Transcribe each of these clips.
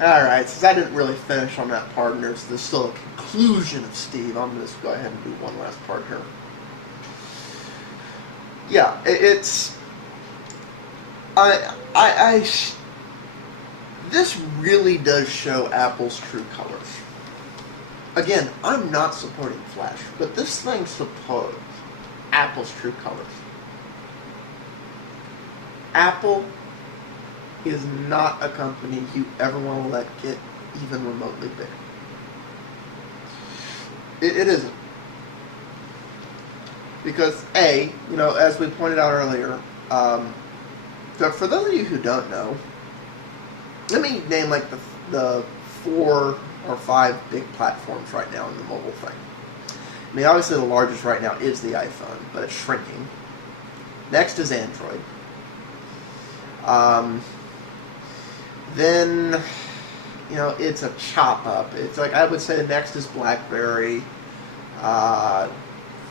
Alright, since I didn't really finish on that part, and there's still a conclusion of Steve, I'm going to just go ahead and do one last part here. Yeah, it's... This really does show Apple's true colors. Again, I'm not supporting Flash, but this thing supports Apple's true colors. Apple is not a company you ever want to let get even remotely big. It isn't. Because, A, as we pointed out earlier, for those of you who don't know, let me name like the 4 or 5 big platforms right now in the mobile thing. I mean, obviously the largest right now is the iPhone, but it's shrinking. Next is Android. Then, it's a chop up. It's like, I would say the next is BlackBerry.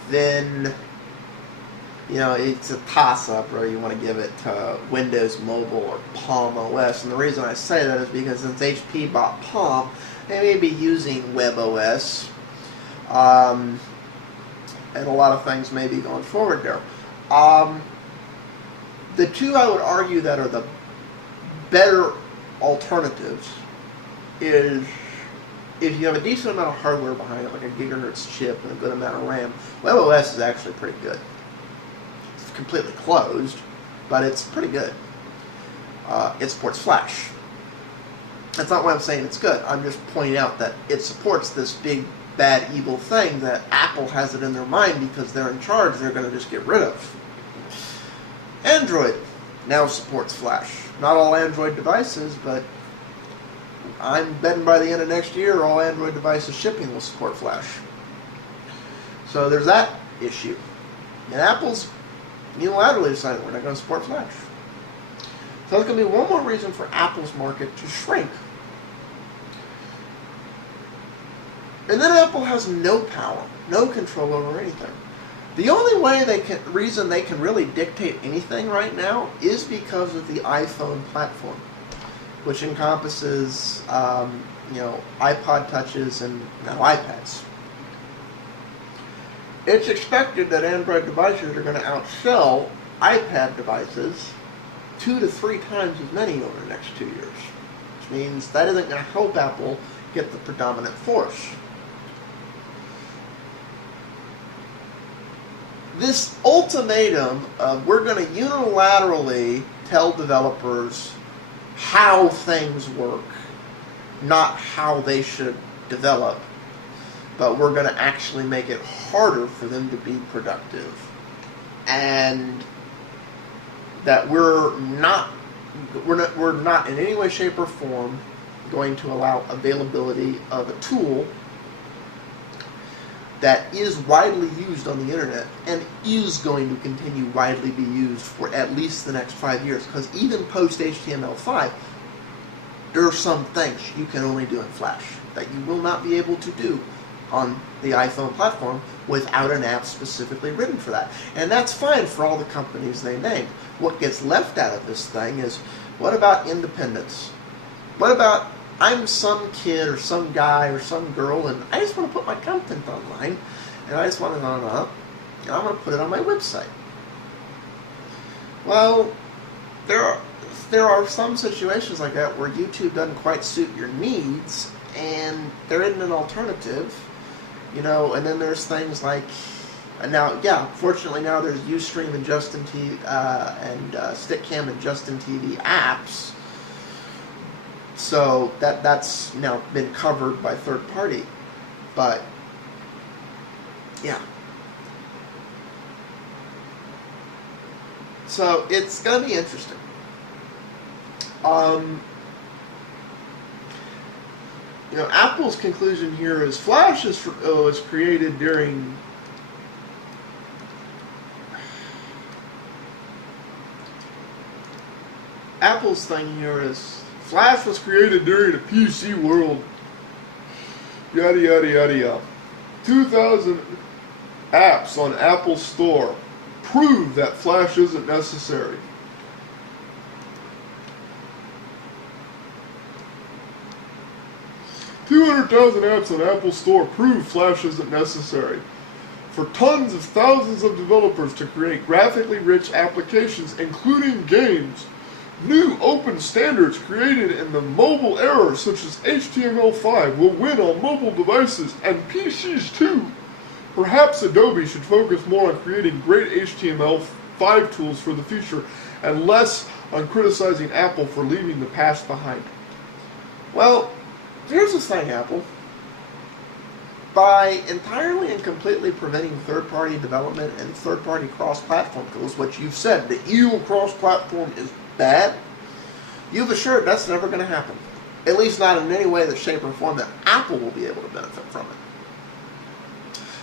Then, it's a toss-up, whether you want to give it to Windows Mobile or Palm OS. And the reason I say that is because since HP bought Palm, they may be using WebOS. And a lot of things may be going forward there. The two I would argue that are the better alternatives is if you have a decent amount of hardware behind it, like a gigahertz chip and a good amount of RAM, WebOS is actually pretty good. It's completely closed, but it's pretty good. It supports Flash. That's not why I'm saying it's good. I'm just pointing out that it supports this big, bad, evil thing that Apple has it in their mind because they're in charge, they're going to just get rid of. Android now supports Flash. Not all Android devices, but I'm betting by the end of next year all Android devices shipping will support Flash. So there's that issue. And Apple's unilaterally decided we're not going to support Flash. So there's going to be one more reason for Apple's market to shrink. And then Apple has no power, no control over anything. The only reason they can really dictate anything right now is because of the iPhone platform, which encompasses, iPod touches and now iPads. It's expected that Android devices are going to outsell iPad devices 2 to 3 times as many over the next 2 years, which means that isn't going to help Apple get the predominant force. This ultimatum of we're going to unilaterally tell developers how things work, not how they should develop, but we're going to actually make it harder for them to be productive. And that we're not in any way, shape, or form going to allow availability of a tool that is widely used on the internet and is going to continue widely be used for at least the next 5 years. Because even post HTML5, there are some things you can only do in Flash that you will not be able to do on the iPhone platform without an app specifically written for that. And that's fine for all the companies they named. What gets left out of this thing is, what about independence? What about, I'm some kid or some guy or some girl and I just want to put my content online and I just want it on up and I want to put it on my website. Well, there are some situations like that where YouTube doesn't quite suit your needs and there isn't an alternative, and then there's things like, and now, fortunately now there's Ustream and Justin TV and Stickcam and Justin TV apps. So that's now been covered by third party. But, yeah. So it's going to be interesting. Apple's conclusion here is Flash was created during Apple's thing here is Flash was created during the PC world. Yada yada yada yada. 2,000 apps on Apple Store prove that Flash isn't necessary. 100,000 apps on Apple Store prove Flash isn't necessary. For tons of thousands of developers to create graphically rich applications, including games, new open standards created in the mobile era, such as HTML5, will win on mobile devices and PCs too. Perhaps Adobe should focus more on creating great HTML5 tools for the future and less on criticizing Apple for leaving the past behind. Well, here's the thing, Apple. By entirely and completely preventing third-party development and third-party cross-platform tools, which you've said the EU cross-platform is bad, you've assured that's never going to happen. At least not in any way, the shape, or form that Apple will be able to benefit from it.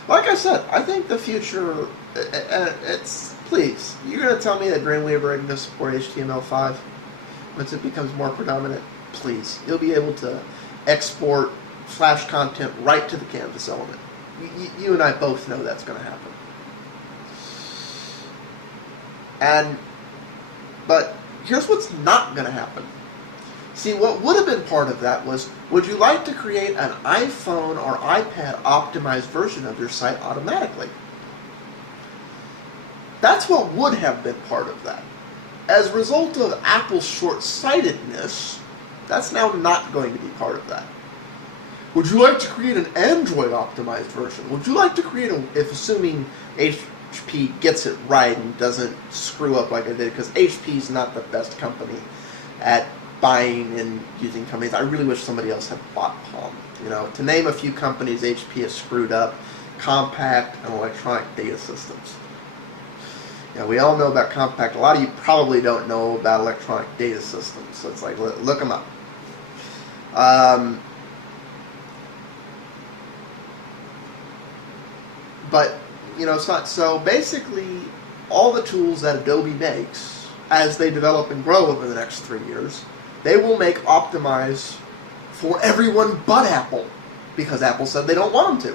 Like I said, I think the future, please, you're going to tell me that Dreamweaver isn't going to support HTML5 once it becomes more predominant? Please. You'll be able to export Flash content right to the Canvas element. You and I both know that's going to happen. But here's what's not going to happen. See, what would have been part of that was, would you like to create an iPhone or iPad optimized version of your site automatically? That's what would have been part of that. As a result of Apple's short-sightedness, that's now not going to be part of that. Would you like to create an Android optimized version? Would you like to create if assuming HP gets it right and doesn't screw up like I did, because HP is not the best company at buying and using companies. I really wish somebody else had bought Palm. You know, to name a few companies HP has screwed up: Compaq and Electronic Data Systems. You know, we all know about Compaq. A lot of you probably don't know about Electronic Data Systems, so it's like, look them up. But, you know, it's not. So basically, all the tools that Adobe makes, as they develop and grow over the next 3 years, they will make optimized for everyone but Apple, because Apple said they don't want them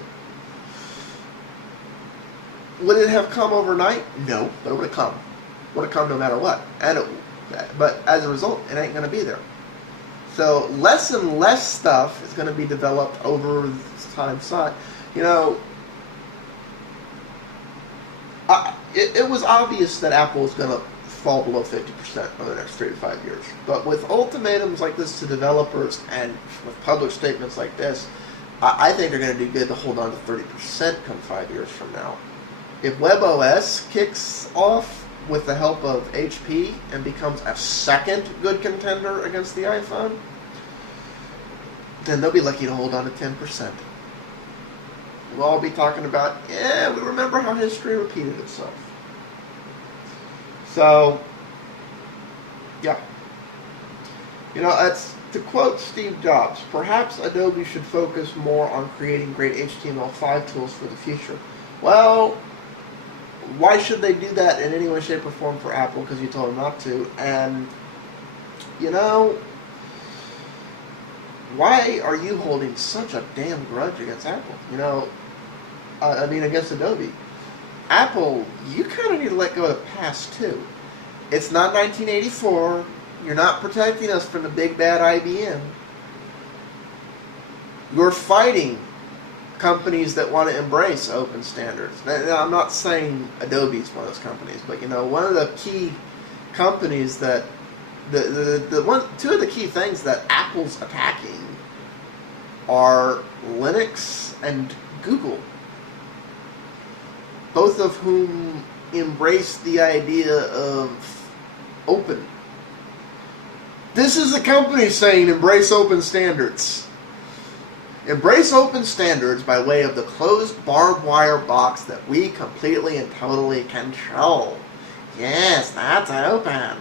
to. Would it have come overnight? No, but it would have come. It would have come no matter what. But as a result, it ain't going to be there. So less and less stuff is going to be developed over time. You know, it was obvious that Apple was going to fall below 50% over the next 3 to 5 years. But with ultimatums like this to developers and with public statements like this, I think they're going to do good to hold on to 30% come 5 years from now. If WebOS kicks off with the help of HP and becomes a second good contender against the iPhone, then they'll be lucky to hold on to 10%. We'll all be talking about, we remember how history repeated itself. So, yeah. You know, that's, to quote Steve Jobs, perhaps Adobe should focus more on creating great HTML5 tools for the future. Well, why should they do that in any way, shape, or form for Apple? Because you told them not to. And, you know, why are you holding such a damn grudge against Apple? You know, against Adobe. Apple, you kind of need to let go of the past, too. It's not 1984. You're not protecting us from the big bad IBM. You're fighting companies that want to embrace open standards. Now, I'm not saying Adobe's one of those companies, but, you know, one of the key companies that two of the key things that Apple's attacking are Linux and Google, both of whom embrace the idea of open. This is the company saying embrace open standards. Embrace open standards by way of the closed barbed wire box that we completely and totally control. Yes, that's open.